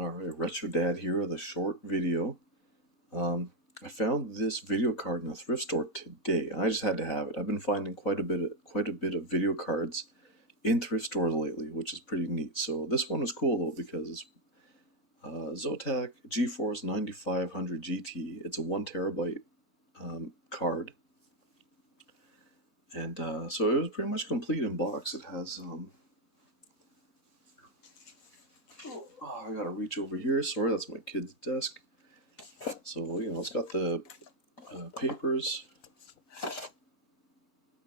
Alright, Retro Dad here with a short video. I found this video card in a thrift store today. I just had to have it. I've been finding quite a bit of video cards in thrift stores lately, which is pretty neat. So this one was cool though because it's Zotac GeForce 9500 GT. It's a 1 TB card, and so it was pretty much complete in box. It has oh, I gotta reach over here. Sorry, that's my kid's desk. So, it's got the papers,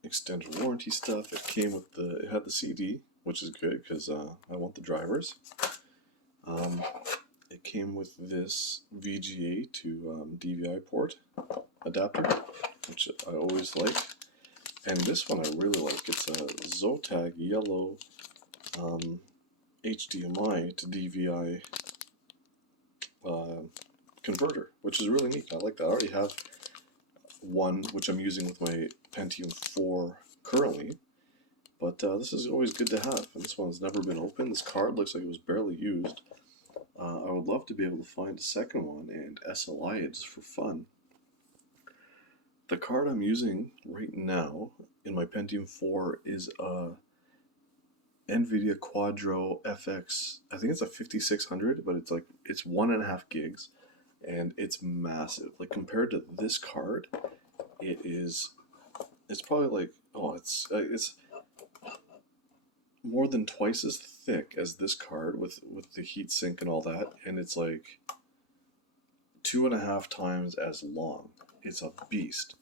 extended warranty stuff. It had the CD, which is good because I want the drivers. It came with this VGA to DVI port adapter, which I always like. And this one I really like. It's a Zotac yellow HDMI to DVI converter, which is really neat. I like that. I already have one which I'm using with my Pentium 4 currently, but this is always good to have. And this one's never been opened. This card looks like it was barely used. I would love to be able to find a second one and SLI it just for fun. The card I'm using right now in my Pentium 4 is a NVIDIA Quadro FX. I think it's a 5600, but it's 1.5 gigs, and it's massive. Like compared to this card, it's probably like, it's more than twice as thick as this card with the heat sink and all that, and it's like 2.5 times as long. It's a beast.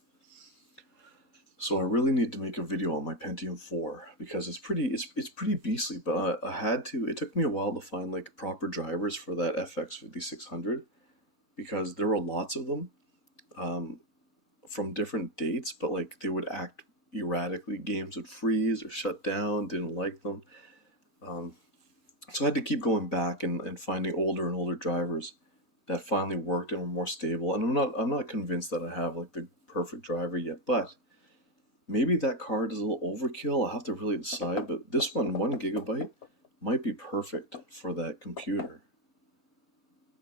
So I really need to make a video on my Pentium 4 because it's pretty beastly. But I had to. It took me a while to find like proper drivers for that FX 5600 because there were lots of them from different dates, but like they would act erratically. Games would freeze or shut down. Didn't like them. So I had to keep going back and finding older and older drivers that finally worked and were more stable. And I'm not convinced that I have like the perfect driver yet, but maybe that card is a little overkill. I'll have to really decide, but this one, 1 GB, might be perfect for that computer.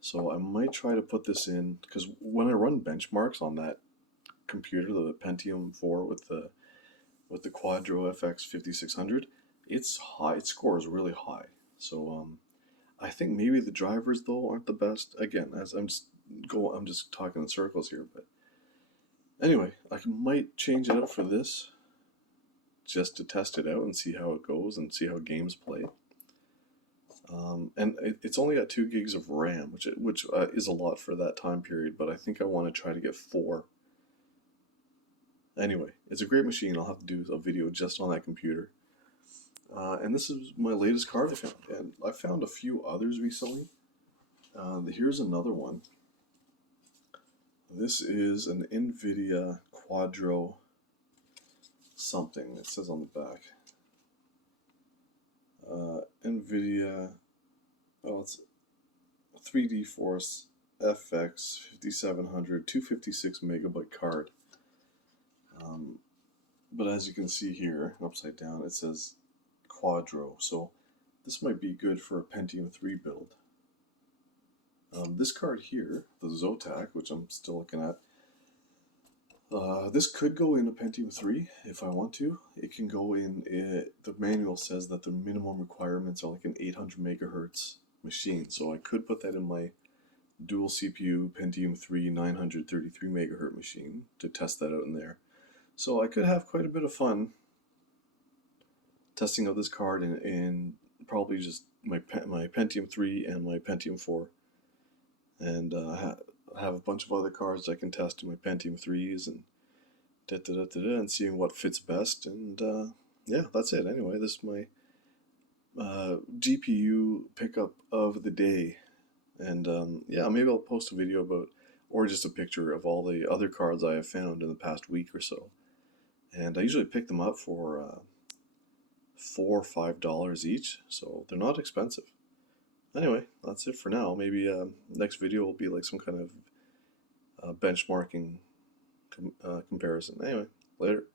So I might try to put this in, because when I run benchmarks on that computer, the Pentium 4 with the Quadro FX 5600, it's high. It scores really high. So I think maybe the drivers though aren't the best. Again, as I'm just talking in circles here, but anyway, I might change it up for this just to test it out and see how it goes and see how games play. And it's only got 2 gigs of RAM, which is a lot for that time period, but I think I want to try to get 4. Anyway, it's a great machine. I'll have to do a video just on that computer. And this is my latest card I found. And I found a few others recently. Here's another one. This is an NVIDIA Quadro something. It says on the back. NVIDIA, it's 3D Force FX 5700 256 megabyte card. But as you can see here, upside down, it says Quadro. So this might be good for a Pentium 3 build. This card here, the Zotac, which I'm still looking at, this could go in a Pentium 3 if I want to. It can go in, the manual says that the minimum requirements are like an 800 megahertz machine. So I could put that in my dual CPU Pentium 3 933 megahertz machine to test that out in there. So I could have quite a bit of fun testing out this card in probably just my Pentium 3 and my Pentium 4. And I have a bunch of other cards I can test in my Pentium 3s and and seeing what fits best. And yeah, that's it. Anyway, this is my GPU pickup of the day. And yeah, maybe I'll post a video about, or just a picture of all the other cards I have found in the past week or so. And I usually pick them up for $4 or $5 each, so they're not expensive. Anyway, that's it for now. Maybe next video will be like some kind of benchmarking comparison. Anyway, later.